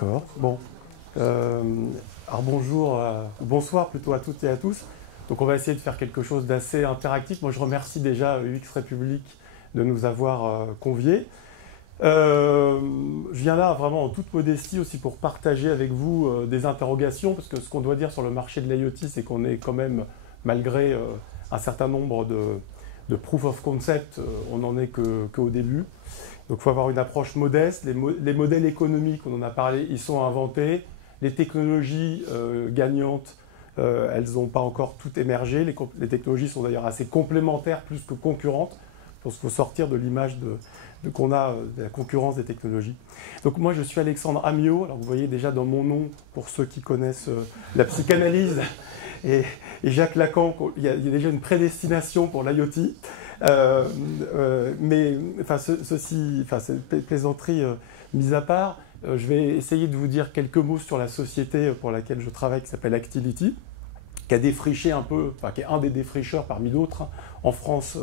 D'accord. Bon. Alors bonjour, bonsoir plutôt à toutes et à tous. Donc on va essayer de faire quelque chose d'assez interactif. Moi je remercie déjà UX République de nous avoir conviés. Je viens là vraiment en toute modestie aussi pour partager avec vous des interrogations, parce que ce qu'on doit dire sur le marché de l'IoT, c'est qu'on est quand même, malgré un certain nombre de proof of concept, on n'en est qu'au début. Donc il faut avoir une approche modeste. Les modèles économiques, on en a parlé, ils sont inventés. Les technologies gagnantes, elles n'ont pas encore toutes émergé. Les technologies sont d'ailleurs assez complémentaires plus que concurrentes. Je pense qu'il faut sortir de l'image qu'on a de la concurrence des technologies. Donc moi je suis Alexandre Amiot. Alors vous voyez déjà dans mon nom, pour ceux qui connaissent la psychanalyse et Jacques Lacan, il y a déjà une prédestination pour l'IoT. Mais enfin, cette plaisanterie mise à part, je vais essayer de vous dire quelques mots sur la société pour laquelle je travaille, qui s'appelle Actility, qui a défriché un peu, enfin qui est un des défricheurs parmi d'autres en France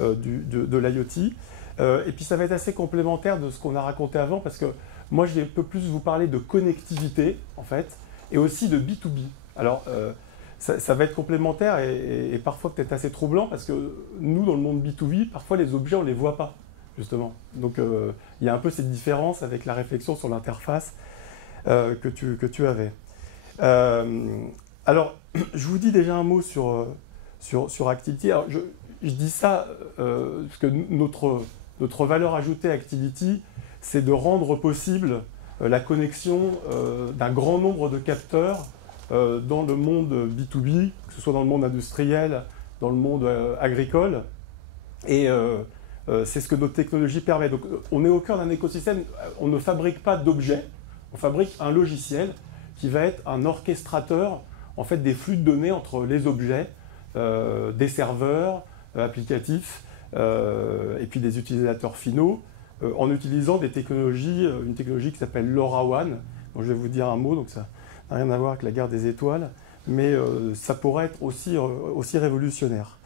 de l'IoT. Et puis ça va être assez complémentaire de ce qu'on a raconté avant, parce que moi je vais un peu plus vous parler de connectivité en fait, et aussi de B2B. Alors ça va être complémentaire et parfois peut-être assez troublant, parce que nous, dans le monde B2B, parfois les objets, on ne les voit pas, justement. Donc il y a un peu cette différence avec la réflexion sur l'interface que tu avais. Alors, je vous dis déjà un mot sur Actility. Alors, je dis ça parce que notre valeur ajoutée à Actility, c'est de rendre possible la connexion d'un grand nombre de capteurs dans le monde B2B, que ce soit dans le monde industriel, dans le monde agricole. Et c'est ce que notre technologie permet. Donc on est au cœur d'un écosystème, on ne fabrique pas d'objets, on fabrique un logiciel qui va être un orchestrateur en fait, des flux de données entre les objets, des serveurs applicatifs et puis des utilisateurs finaux, en utilisant des technologies, une technologie qui s'appelle LoRaWAN, dont je vais vous dire un mot, donc ça n'a rien à voir avec la guerre des étoiles, mais ça pourrait être aussi révolutionnaire.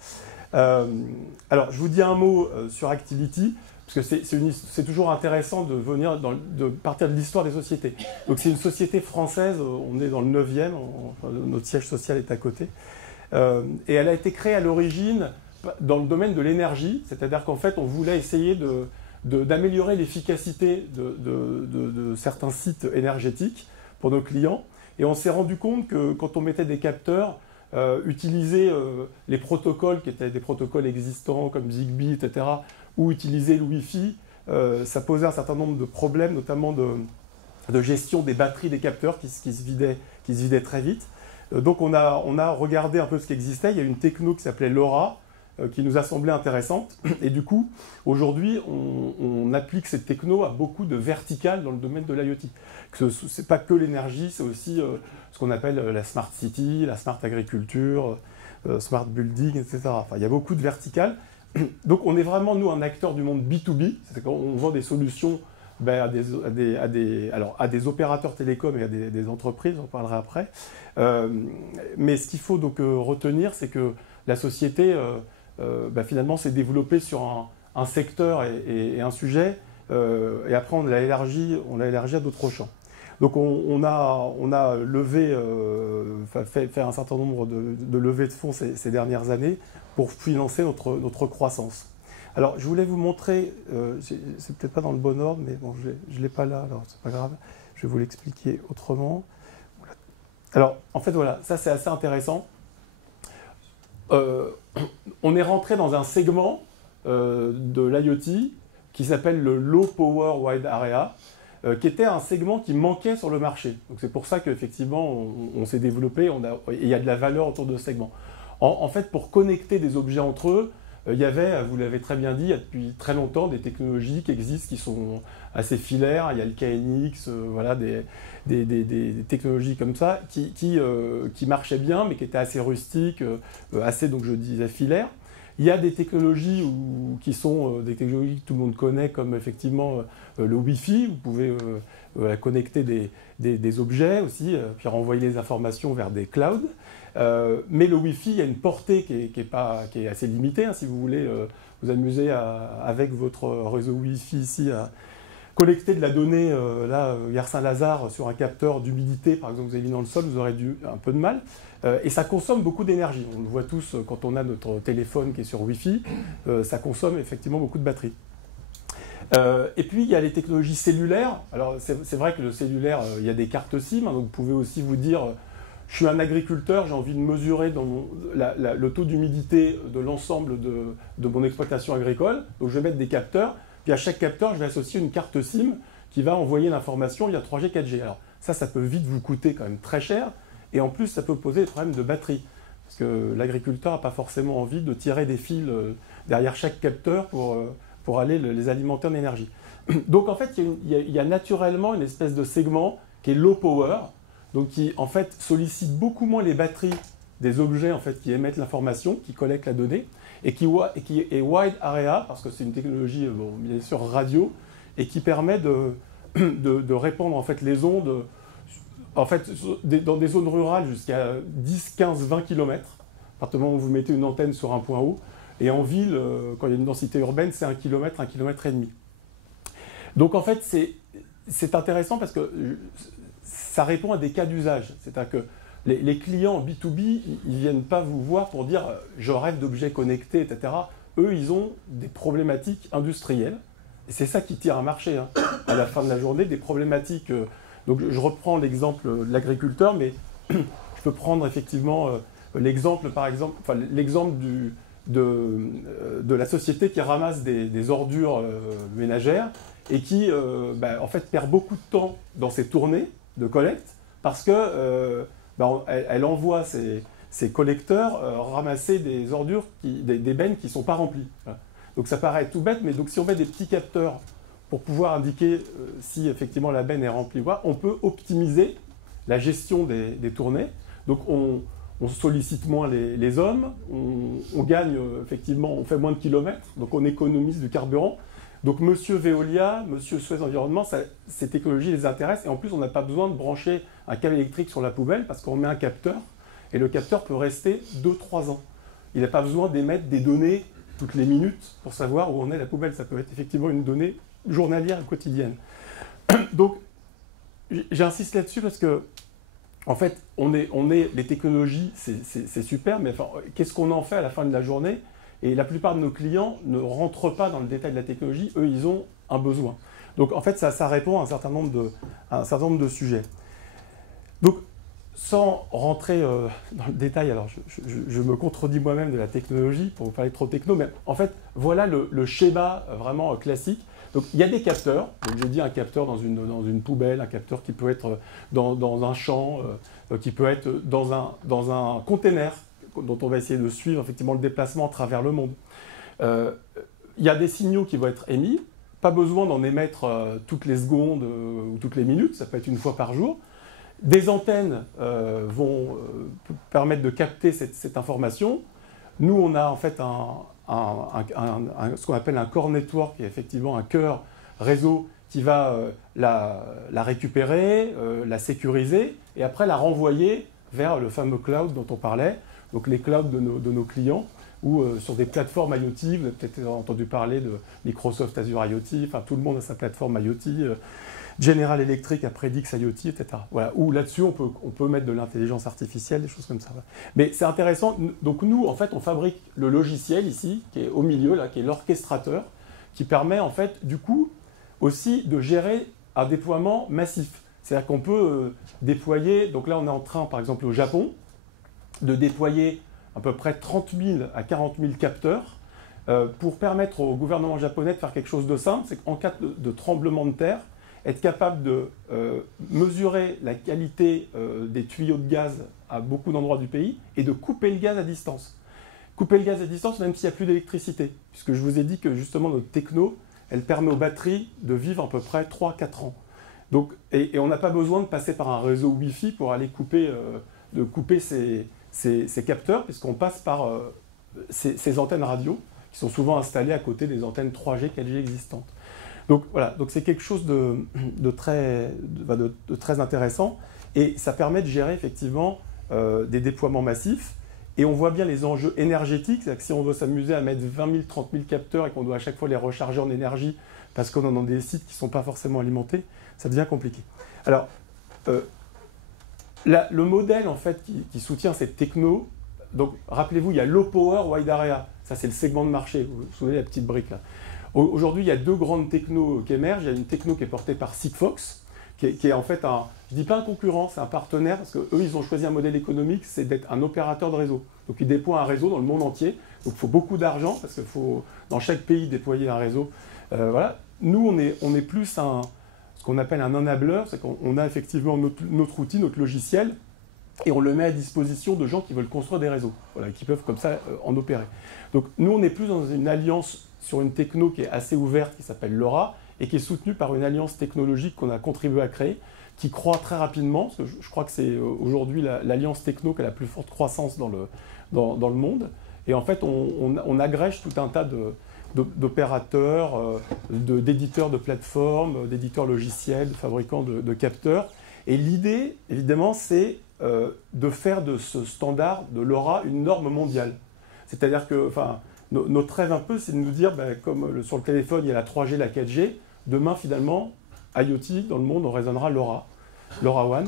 Alors, je vous dis un mot sur Actility, parce que c'est toujours intéressant de partir de l'histoire des sociétés. Donc c'est une société française, on est dans le 9e, notre siège social est à côté, et elle a été créée à l'origine dans le domaine de l'énergie, c'est-à-dire qu'en fait on voulait essayer d'améliorer l'efficacité de certains sites énergétiques pour nos clients, et on s'est rendu compte que quand on mettait des capteurs, utiliser les protocoles qui étaient des protocoles existants comme Zigbee, etc., ou utiliser le Wi-Fi, ça posait un certain nombre de problèmes, notamment de gestion des batteries des capteurs qui se vidaient très vite. Donc on a regardé un peu ce qui existait. Il y a une techno qui s'appelait LoRa, qui nous a semblé intéressante. Et du coup, aujourd'hui, on applique cette techno à beaucoup de verticales dans le domaine de l'IoT. Ce n'est pas que l'énergie, c'est aussi ce qu'on appelle la smart city, la smart agriculture, smart building, etc. Enfin, il y a beaucoup de verticales. Donc on est vraiment, nous, un acteur du monde B2B, c'est-à-dire qu'on vend des solutions à des opérateurs télécoms et à des entreprises, on en parlera après. Mais ce qu'il faut donc retenir, c'est que la société, finalement, s'est développée sur un secteur et un sujet, et après on l'a élargi à d'autres champs. Donc on a levé, fait un certain nombre de levées de fonds ces dernières années pour financer notre croissance. Alors je voulais vous montrer, c'est peut-être pas dans le bon ordre, mais bon, je ne l'ai pas là, alors c'est pas grave, je vais vous l'expliquer autrement. Alors en fait voilà, ça c'est assez intéressant. On est rentré dans un segment de l'IoT qui s'appelle le Low Power Wide Area, qui était un segment qui manquait sur le marché. Donc c'est pour ça qu'effectivement on s'est développé, et il y a de la valeur autour de ce segment. En fait, pour connecter des objets entre eux, il y avait, vous l'avez très bien dit, il y a depuis très longtemps des technologies qui existent, qui sont assez filaires. Il y a le KNX, voilà, des technologies comme ça, qui marchaient bien, mais qui étaient assez rustiques, assez, donc je disais, filaires. Il y a des technologies qui sont des technologies que tout le monde connaît, comme effectivement le Wi-Fi. Vous pouvez connecter des objets aussi, puis renvoyer les informations vers des clouds. Mais le Wi-Fi, il y a une portée qui est assez limitée. Hein, si vous voulez vous amuser avec votre réseau Wi-Fi ici collecter de la donnée, gare Saint-Lazare, sur un capteur d'humidité, par exemple, vous avez mis dans le sol, vous aurez un peu de mal. Et ça consomme beaucoup d'énergie. On le voit tous quand on a notre téléphone qui est sur Wi-Fi, ça consomme effectivement beaucoup de batterie. Et puis, il y a les technologies cellulaires. Alors, c'est vrai que le cellulaire, il y a des cartes SIM, hein, donc vous pouvez aussi vous dire, je suis un agriculteur, j'ai envie de mesurer le taux d'humidité de l'ensemble de mon exploitation agricole, donc je vais mettre des capteurs. Puis à chaque capteur, je vais associer une carte SIM qui va envoyer l'information via 3G, 4G. Alors ça peut vite vous coûter quand même très cher. Et en plus, ça peut poser des problèmes de batterie. Parce que l'agriculteur n'a pas forcément envie de tirer des fils derrière chaque capteur pour aller les alimenter en énergie. Donc en fait, il y a naturellement une espèce de segment qui est low power, donc qui en fait sollicite beaucoup moins les batteries des objets en fait, qui émettent l'information, qui collectent la donnée, et qui est wide area, parce que c'est une technologie bien sûr radio, et qui permet de répandre en fait, les ondes en fait, dans des zones rurales jusqu'à 10, 15, 20 km, à partir du moment où vous mettez une antenne sur un point haut, et en ville, quand il y a une densité urbaine, c'est 1 km, 1 km et demi. Donc en fait, c'est intéressant parce que ça répond à des cas d'usage. C'est-à-dire que les clients B2B, ils ne viennent pas vous voir pour dire « je rêve d'objets connectés, etc. » Eux, ils ont des problématiques industrielles. Et c'est ça qui tire un marché, hein, à la fin de la journée, des problématiques. Donc je reprends l'exemple de l'agriculteur, mais je peux prendre effectivement l'exemple, par exemple, enfin, l'exemple de la société qui ramasse des ordures ménagères et qui, en fait, perd beaucoup de temps dans ses tournées de collecte parce que elle envoie ses collecteurs ramasser des ordures, des bennes qui ne sont pas remplies. Voilà. Donc ça paraît tout bête, mais donc si on met des petits capteurs pour pouvoir indiquer si effectivement la benne est remplie ou pas, on peut optimiser la gestion des tournées. Donc on sollicite moins les hommes, on gagne effectivement, on fait moins de kilomètres, donc on économise du carburant. Donc monsieur Veolia, monsieur Suez Environnement, ces technologies les intéressent et en plus on n'a pas besoin de brancher un câble électrique sur la poubelle parce qu'on met un capteur et le capteur peut rester 2-3 ans. Il n'a pas besoin d'émettre des données toutes les minutes pour savoir où en est la poubelle. Ça peut être effectivement une donnée journalière et quotidienne. Donc j'insiste là-dessus parce que en fait, les technologies, c'est super, mais enfin, qu'est-ce qu'on en fait à la fin de la journée? Et la plupart de nos clients ne rentrent pas dans le détail de la technologie, eux, ils ont un besoin. Donc en fait, ça répond à un certain nombre de sujets. Donc, sans rentrer dans le détail, alors je me contredis moi-même de la technologie, pour vous parler trop techno, mais en fait, voilà le schéma vraiment classique. Donc il y a des capteurs, donc j'ai dit un capteur dans une poubelle, un capteur qui peut être dans un champ, qui peut être dans un container, dont on va essayer de suivre effectivement le déplacement à travers le monde. Il y a des signaux qui vont être émis, pas besoin d'en émettre toutes les secondes ou toutes les minutes, ça peut être une fois par jour. Des antennes vont permettre de capter cette information. Nous, on a en fait ce qu'on appelle un core network, qui est effectivement un cœur réseau qui va la récupérer, la sécuriser et après la renvoyer vers le fameux cloud dont on parlait, donc les clouds de nos clients, ou sur des plateformes IoT. Vous avez peut-être entendu parler de Microsoft Azure IoT, enfin tout le monde a sa plateforme IoT. General Electric a Predix IoT, etc. Voilà. Où là-dessus, on peut mettre de l'intelligence artificielle, des choses comme ça. Mais c'est intéressant. Donc nous, en fait, on fabrique le logiciel ici, qui est au milieu, là, qui est l'orchestrateur, qui permet, en fait, du coup, aussi de gérer un déploiement massif. C'est-à-dire qu'on peut déployer, donc là, on est en train, par exemple, au Japon, de déployer à peu près 30 000 à 40 000 capteurs pour permettre au gouvernement japonais de faire quelque chose de simple, c'est qu'en cas de tremblement de terre, être capable de mesurer la qualité des tuyaux de gaz à beaucoup d'endroits du pays et de couper le gaz à distance. Couper le gaz à distance même s'il n'y a plus d'électricité, puisque je vous ai dit que justement notre techno, elle permet aux batteries de vivre à peu près 3-4 ans. Donc, et on n'a pas besoin de passer par un réseau Wi-Fi pour aller couper ces capteurs, puisqu'on passe par ces antennes radio qui sont souvent installées à côté des antennes 3G, 4G existantes. Donc voilà, donc c'est quelque chose de très intéressant et ça permet de gérer effectivement des déploiements massifs et on voit bien les enjeux énergétiques, c'est-à-dire que si on veut s'amuser à mettre 20 000, 30 000 capteurs et qu'on doit à chaque fois les recharger en énergie parce qu'on a des sites qui ne sont pas forcément alimentés, ça devient compliqué. Alors, le modèle en fait qui soutient cette techno, donc rappelez-vous, il y a low power, wide area, ça c'est le segment de marché, vous vous souvenez la petite brique là. Aujourd'hui, il y a deux grandes technos qui émergent. Il y a une techno qui est portée par Sigfox, qui est en fait je ne dis pas un concurrent, c'est un partenaire, parce qu'eux, ils ont choisi un modèle économique, c'est d'être un opérateur de réseau. Donc, ils déploient un réseau dans le monde entier. Donc, il faut beaucoup d'argent, parce qu'il faut, dans chaque pays, déployer un réseau. Voilà. Nous, on est plus ce qu'on appelle un enabler, c'est qu'on a effectivement notre outil, notre logiciel, et on le met à disposition de gens qui veulent construire des réseaux, voilà, qui peuvent comme ça en opérer. Donc, nous, on est plus dans une alliance sur une techno qui est assez ouverte, qui s'appelle LoRa, et qui est soutenue par une alliance technologique qu'on a contribué à créer, qui croît très rapidement, parce que je crois que c'est aujourd'hui l'alliance techno qui a la plus forte croissance dans le monde. Et en fait, on agrège tout un tas d'opérateurs, d'éditeurs de plateformes, d'éditeurs logiciels, de fabricants de capteurs. Et l'idée, évidemment, c'est de faire de ce standard de LoRa une norme mondiale. C'est-à-dire que, notre rêve un peu, c'est de nous dire, comme sur le téléphone, il y a la 3G, la 4G, demain, finalement, IoT, dans le monde, on raisonnera LoRaWAN.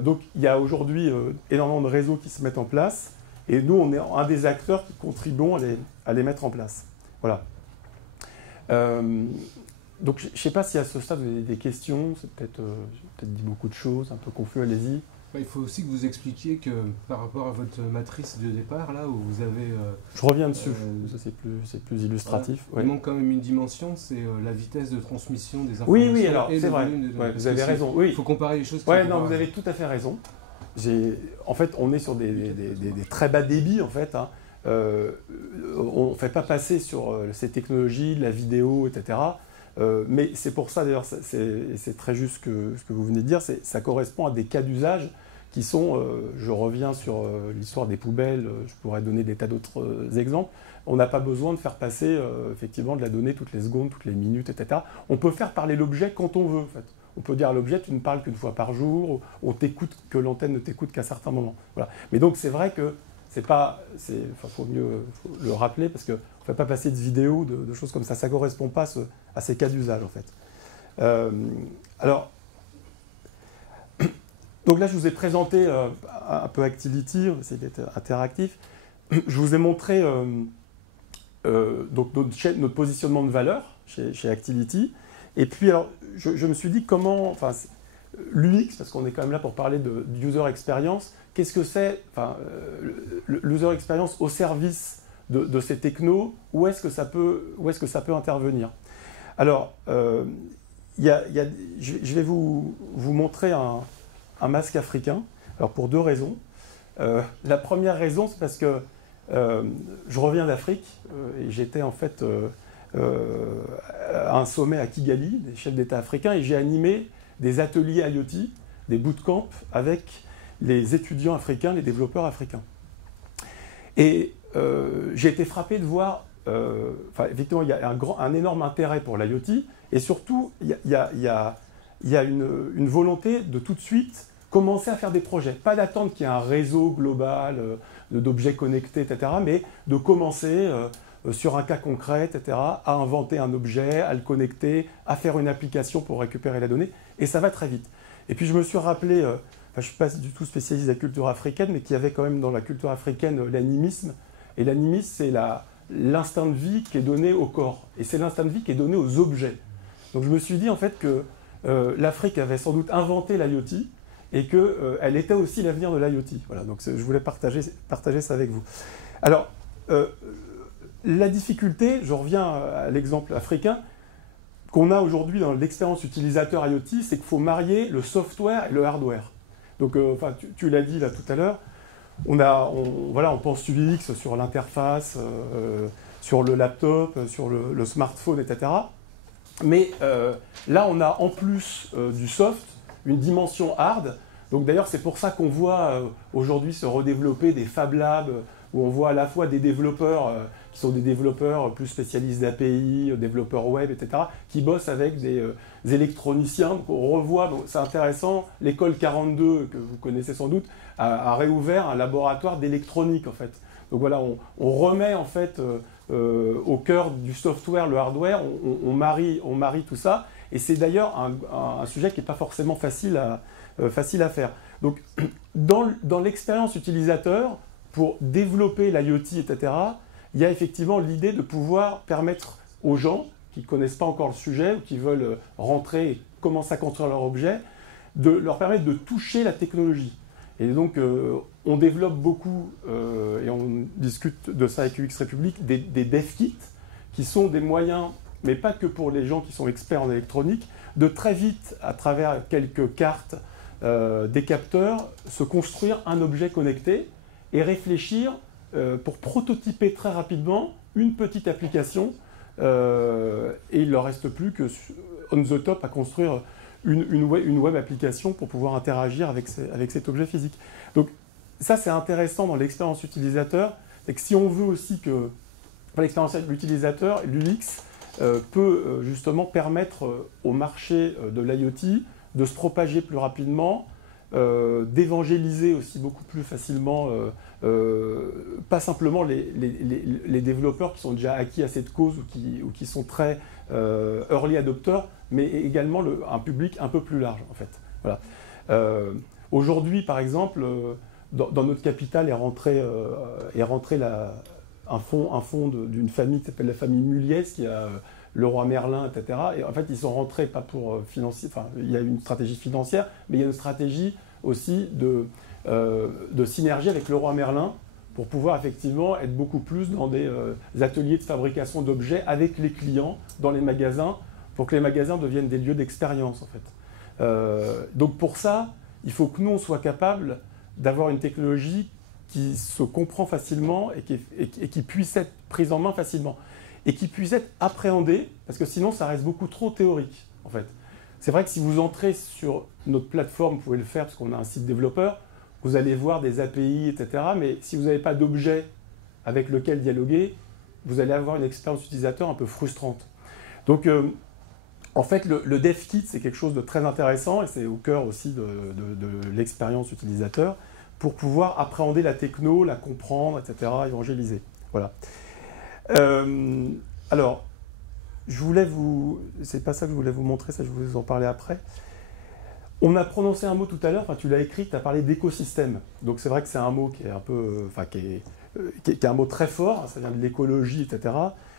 Donc, il y a aujourd'hui énormément de réseaux qui se mettent en place, et nous, on est un des acteurs qui contribuons à les mettre en place. Voilà. Donc, je ne sais pas si à ce stade, vous avez des questions. C'est j'ai peut-être dit beaucoup de choses, un peu confus, allez-y. Il faut aussi que vous expliquiez que par rapport à votre matrice de départ, là où vous avez... je reviens dessus, ça c'est plus illustratif. Voilà. Il manque quand même une dimension, c'est la vitesse de transmission des informations. Oui, alors c'est vrai, vous avez raison. Oui. Il faut comparer les choses. Oui, non, vous avez tout à fait raison. En fait, on est sur des très bas débits, en fait. Hein. On ne fait pas passer sur ces technologies, la vidéo, etc. Mais c'est pour ça, d'ailleurs, c'est très juste ce que vous venez de dire, ça correspond à des cas d'usage qui sont, je reviens sur l'histoire des poubelles, je pourrais donner des tas d'autres exemples, on n'a pas besoin de faire passer effectivement de la donnée toutes les secondes, toutes les minutes, etc. On peut faire parler l'objet quand on veut, en fait. On peut dire à l'objet, tu ne parles qu'une fois par jour, on t'écoute, que l'antenne ne t'écoute qu'à certains moments. Voilà. Mais donc c'est vrai que faut mieux le rappeler parce qu'on ne fait pas passer de vidéos, de choses comme ça. Ça ne correspond pas à ces cas d'usage, en fait. Alors, donc là, je vous ai présenté un peu Activity, on va essayer d'être interactif. Je vous ai montré donc notre positionnement de valeur chez Activity. Et puis, alors, je me suis dit comment... l'UX, parce qu'on est quand même là pour parler de user experience, qu'est-ce que c'est l'user experience au service de ces technos, où est-ce que ça peut intervenir? Alors, je vais vous montrer un masque africain, alors pour deux raisons. La première raison, c'est parce que je reviens d'Afrique, et j'étais en fait à un sommet à Kigali, des chefs d'État africains, et j'ai animé des ateliers IoT, des bootcamps avec les étudiants africains, les développeurs africains. Et j'ai été frappé de voir, effectivement, il y a un énorme intérêt pour l'IoT, et surtout, il y a une volonté de tout de suite commencer à faire des projets. Pas d'attendre qu'il y ait un réseau global d'objets connectés, etc., mais de commencer sur un cas concret, etc., à inventer un objet, à le connecter, à faire une application pour récupérer la donnée, et ça va très vite. Et puis je me suis rappelé, je ne suis pas du tout spécialiste de la culture africaine, mais qu'il y avait quand même dans la culture africaine l'animisme, et l'animisme, c'est l'instinct de vie qui est donné au corps, et c'est l'instinct de vie qui est donné aux objets. Donc je me suis dit en fait que l'Afrique avait sans doute inventé l'IoT, et qu'elle était aussi l'avenir de l'IoT. Voilà, donc je voulais partager ça avec vous. Alors, la difficulté, je reviens à l'exemple africain, qu'on a aujourd'hui dans l'expérience utilisateur IoT, c'est qu'il faut marier le software et le hardware. Donc, tu l'as dit là tout à l'heure, on pense UX sur l'interface, sur le laptop, sur le smartphone, etc. Mais là, on a en plus du soft, une dimension hard. Donc d'ailleurs, c'est pour ça qu'on voit aujourd'hui se redévelopper des Fab Labs, où on voit à la fois des développeurs qui sont des développeurs plus spécialisés d'API, développeurs web, etc., qui bossent avec des électroniciens. Donc on revoit, c'est intéressant, l'école 42, que vous connaissez sans doute, a réouvert un laboratoire d'électronique, en fait. Donc voilà, on remet en fait au cœur du software le hardware, on marie tout ça, et c'est d'ailleurs un sujet qui n'est pas forcément facile à faire. Donc dans l'expérience utilisateur, pour développer l'IoT, etc., il y a effectivement l'idée de pouvoir permettre aux gens qui ne connaissent pas encore le sujet ou qui veulent rentrer et commencer à construire leur objet, de leur permettre de toucher la technologie. Et donc, on développe beaucoup, et on discute de ça avec UX République, des dev kits, qui sont des moyens, mais pas que pour les gens qui sont experts en électronique, de très vite, à travers quelques cartes, des capteurs, se construire un objet connecté et réfléchir pour prototyper très rapidement une petite application. Et il ne leur reste plus que on the top à construire une web application pour pouvoir interagir avec cet objet physique. Donc ça, c'est intéressant dans l'expérience utilisateur. C'est que si on veut aussi que l'expérience utilisateur, l'UX, peut justement permettre au marché de l'IoT de se propager plus rapidement, d'évangéliser aussi beaucoup plus facilement, pas simplement les développeurs qui sont déjà acquis à cette cause ou qui sont très early adopters, mais également un public un peu plus large en fait. Voilà. Aujourd'hui, par exemple, dans notre capitale est rentré un fonds d'une famille qui s'appelle la famille Muliez, qui a Leroy Merlin, etc. Et en fait, ils sont rentrés pas pour financer, enfin, il y a une stratégie financière, mais il y a une stratégie aussi de synergie avec Leroy Merlin pour pouvoir effectivement être beaucoup plus dans des ateliers de fabrication d'objets avec les clients dans les magasins, pour que les magasins deviennent des lieux d'expérience en fait. Donc pour ça, il faut que nous on soit capable d'avoir une technologie qui se comprend facilement et qui puisse être prise en main facilement et qui puisse être appréhendée, parce que sinon ça reste beaucoup trop théorique en fait. C'est vrai que si vous entrez sur notre plateforme, vous pouvez le faire parce qu'on a un site développeur, vous allez voir des API, etc. Mais si vous n'avez pas d'objet avec lequel dialoguer, vous allez avoir une expérience utilisateur un peu frustrante. Donc en fait, le dev kit, c'est quelque chose de très intéressant et c'est au cœur aussi de l'expérience utilisateur pour pouvoir appréhender la techno, la comprendre, etc., évangéliser. Voilà. Alors, c'est pas ça que je voulais vous montrer, ça je vais vous en parler après. On a prononcé un mot tout à l'heure, enfin tu l'as écrit, tu as parlé d'écosystème. Donc c'est vrai que c'est un mot qui est un peu, qui est un mot très fort, ça vient de l'écologie, etc.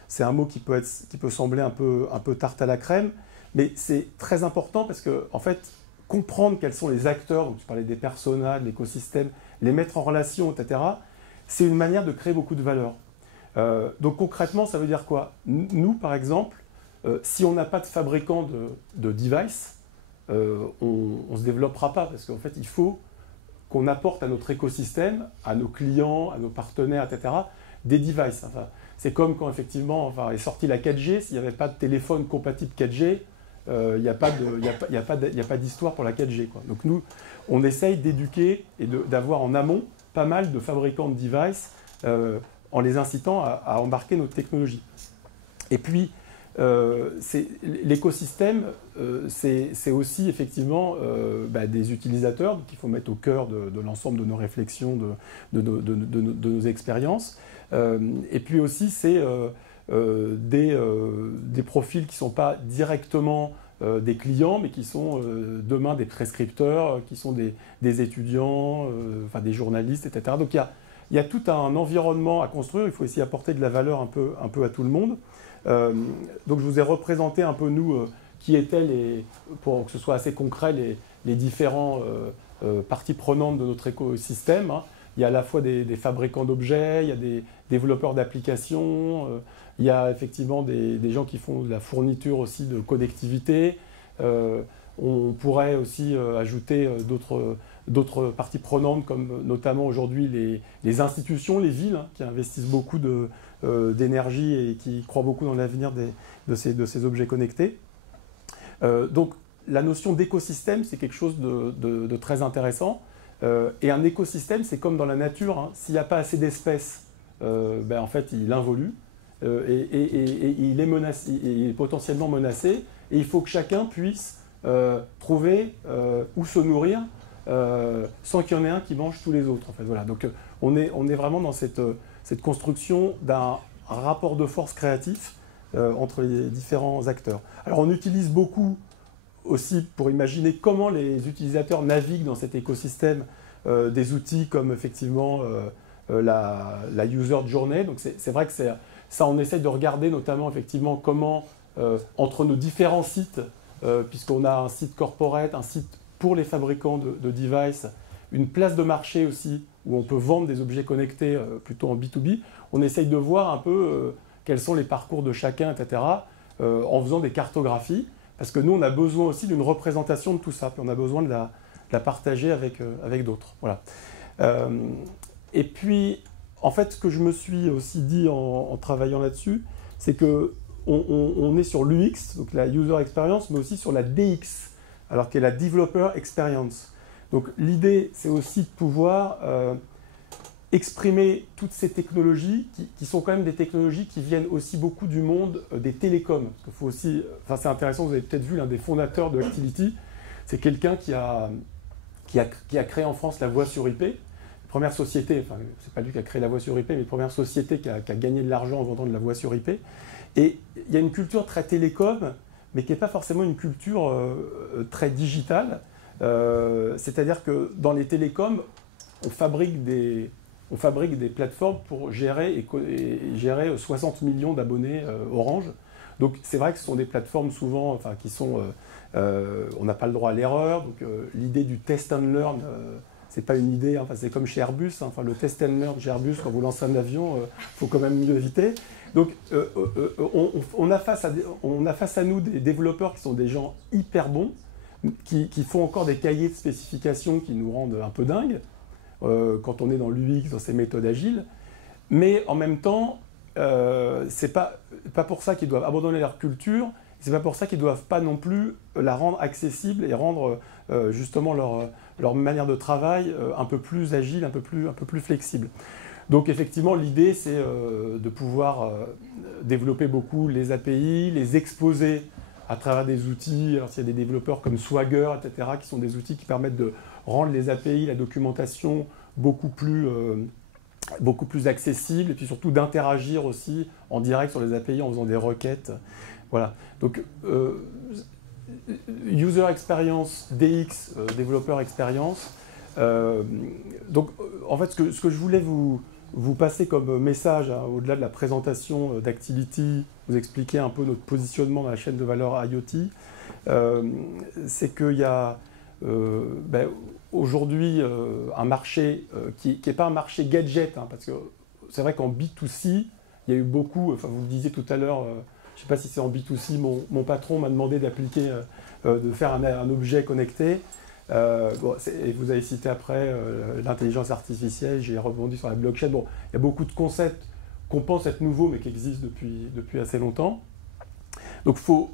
C'est un mot qui peut sembler un peu tarte à la crème, mais c'est très important parce que, en fait, comprendre quels sont les acteurs, donc tu parlais des personas, de l'écosystème, les mettre en relation, etc., c'est une manière de créer beaucoup de valeur. Donc concrètement, ça veut dire quoi? Nous, par exemple, si on n'a pas de fabricant de device, on ne se développera pas parce qu'en fait, il faut qu'on apporte à notre écosystème, à nos clients, à nos partenaires, etc., des devices. Enfin, c'est comme quand effectivement est sortie la 4G, s'il n'y avait pas de téléphone compatible 4G, il n'y a pas d'histoire pour la 4G, quoi. Donc nous, on essaye d'éduquer et d'avoir en amont pas mal de fabricants de devices en les incitant à embarquer notre technologie. Et puis, l'écosystème, c'est aussi effectivement des utilisateurs qu'il faut mettre au cœur de l'ensemble de nos réflexions, de nos expériences. Et puis aussi, c'est des profils qui ne sont pas directement des clients, mais qui sont demain des prescripteurs, qui sont des étudiants, des journalistes, etc. Donc il y a tout un environnement à construire, il faut essayer d'apporter de la valeur un peu à tout le monde. Donc je vous ai représenté un peu nous qui étaient, pour que ce soit assez concret, les différents parties prenantes de notre écosystème, hein. Il y a à la fois des fabricants d'objets, il y a des développeurs d'applications, il y a effectivement des gens qui font de la fourniture aussi de connectivité. On pourrait aussi ajouter d'autres parties prenantes, comme notamment aujourd'hui les institutions, les villes, hein, qui investissent beaucoup d'énergie et qui croient beaucoup dans l'avenir de ces objets connectés. Donc la notion d'écosystème, c'est quelque chose de très intéressant. Et un écosystème, c'est comme dans la nature, hein. S'il n'y a pas assez d'espèces, en fait, il involue et il est menacé, il est potentiellement menacé. Et il faut que chacun puisse trouver où se nourrir sans qu'il y en ait un qui mange tous les autres. En fait. Voilà. Donc on est vraiment dans cette cette construction d'un rapport de force créatif entre les différents acteurs. Alors on utilise beaucoup aussi pour imaginer comment les utilisateurs naviguent dans cet écosystème des outils comme effectivement la user journey. Donc c'est vrai que ça on essaye de regarder notamment effectivement comment entre nos différents sites, puisqu'on a un site corporate, un site pour les fabricants de devices, une place de marché aussi où on peut vendre des objets connectés plutôt en B2B, on essaye de voir un peu quels sont les parcours de chacun, etc., en faisant des cartographies, parce que nous, on a besoin aussi d'une représentation de tout ça, puis on a besoin de la partager avec d'autres. Voilà. Et puis, en fait, ce que je me suis aussi dit en travaillant là-dessus, c'est qu'on est sur l'UX, donc la User Experience, mais aussi sur la DX, alors qu'est la Developer Experience. Donc l'idée, c'est aussi de pouvoir exprimer toutes ces technologies qui sont quand même des technologies qui viennent aussi beaucoup du monde des télécoms. Parce qu'il faut aussi, enfin c'est intéressant, vous avez peut-être vu l'un des fondateurs de Activity, c'est quelqu'un qui a créé en France la voix sur IP. Première société, enfin c'est pas lui qui a créé la voix sur IP, mais première société qui a gagné de l'argent en vendant de la voix sur IP. Et il y a une culture très télécom, mais qui n'est pas forcément une culture très digitale. C'est-à-dire que dans les télécoms, on fabrique des plateformes pour gérer 60 millions d'abonnés Orange. Donc c'est vrai que ce sont des plateformes souvent qui sont... on n'a pas le droit à l'erreur. Donc l'idée du test and learn, c'est pas une idée. C'est comme chez Airbus. Le test and learn chez Airbus, quand vous lancez un avion, faut quand même mieux éviter. Donc on a face à nous des développeurs qui sont des gens hyper bons, qui font encore des cahiers de spécifications qui nous rendent un peu dingues quand on est dans l'UX, dans ces méthodes agiles. Mais en même temps, c'est pas pour ça qu'ils doivent abandonner leur culture, c'est pas pour ça qu'ils doivent pas non plus la rendre accessible et rendre justement leur manière de travail un peu plus agile, un peu plus flexible. Donc effectivement, l'idée, c'est de pouvoir développer beaucoup les API, les exposer à travers des outils. Alors, il y a des développeurs comme Swagger, etc., qui sont des outils qui permettent de rendre les API, la documentation, beaucoup plus accessible, et puis surtout d'interagir aussi en direct sur les API en faisant des requêtes. Voilà. Donc, User Experience, DX, Developer Experience. Donc, en fait, ce que je voulais vous passer comme message, au-delà de la présentation d'Activity, vous expliquer un peu notre positionnement dans la chaîne de valeur IoT, c'est qu'il y a aujourd'hui un marché qui n'est pas un marché gadget, parce que c'est vrai qu'en B2C, il y a eu beaucoup, vous le disiez tout à l'heure, je ne sais pas si c'est en B2C, mon patron m'a demandé d'appliquer, de faire un objet connecté. Et vous avez cité après l'intelligence artificielle, j'ai rebondi sur la blockchain. Bon, il y a beaucoup de concepts qu'on pense être nouveaux, mais qui existent depuis assez longtemps. Donc, faut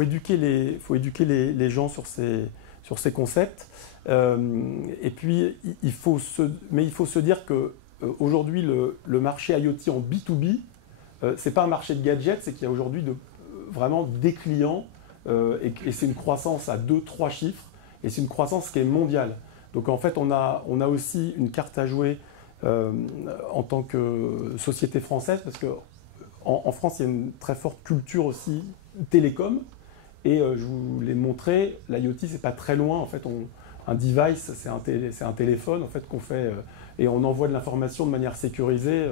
éduquer les gens sur ces concepts. Et puis, il faut se dire qu'aujourd'hui, le marché IoT en B2B, c'est pas un marché de gadgets, c'est qu'il y a aujourd'hui vraiment des clients, et c'est une croissance à 2-3 chiffres. Et c'est une croissance qui est mondiale. Donc en fait, on a aussi une carte à jouer en tant que société française, parce qu'en France, il y a une très forte culture aussi télécom. Et je vous l'ai montré, l'IoT, c'est pas très loin. En fait, un device, c'est un téléphone en fait, qu'on fait, et on envoie de l'information de manière sécurisée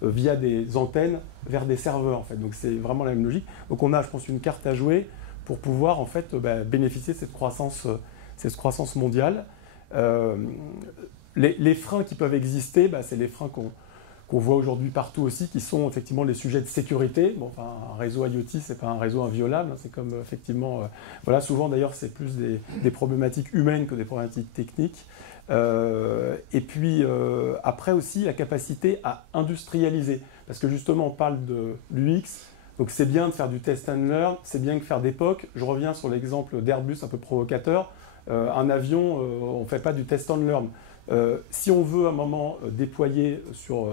via des antennes vers des serveurs. En fait. Donc c'est vraiment la même logique. Donc on a, je pense, une carte à jouer pour pouvoir en fait, bénéficier de cette croissance mondiale. Les freins qui peuvent exister, c'est les freins qu'on voit aujourd'hui partout aussi, qui sont effectivement les sujets de sécurité. Bon, un réseau IoT, ce n'est pas un réseau inviolable, c'est comme effectivement... voilà, souvent d'ailleurs, c'est plus des problématiques humaines que des problématiques techniques. Et puis après aussi, la capacité à industrialiser. Parce que justement, on parle de l'UX, donc c'est bien de faire du test and learn, c'est bien de faire des POC. Je reviens sur l'exemple d'Airbus un peu provocateur. Un avion, on ne fait pas du test and learn. Si on veut à un moment déployer sur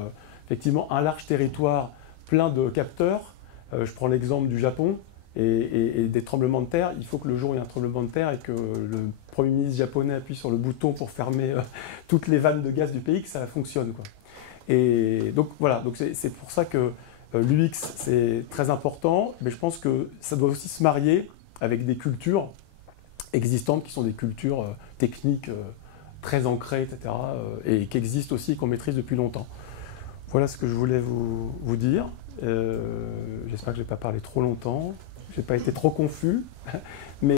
effectivement un large territoire plein de capteurs, je prends l'exemple du Japon et des tremblements de terre, il faut que le jour où il y a un tremblement de terre et que le Premier ministre japonais appuie sur le bouton pour fermer toutes les vannes de gaz du pays, que ça fonctionne, quoi. Et donc voilà, c'est pour ça que l'UX c'est très important, mais je pense que ça doit aussi se marier avec des cultures existantes qui sont des cultures techniques très ancrées, etc. Et qui existent aussi et qu'on maîtrise depuis longtemps. Voilà ce que je voulais vous dire. J'espère que je n'ai pas parlé trop longtemps, je n'ai pas été trop confus. Mais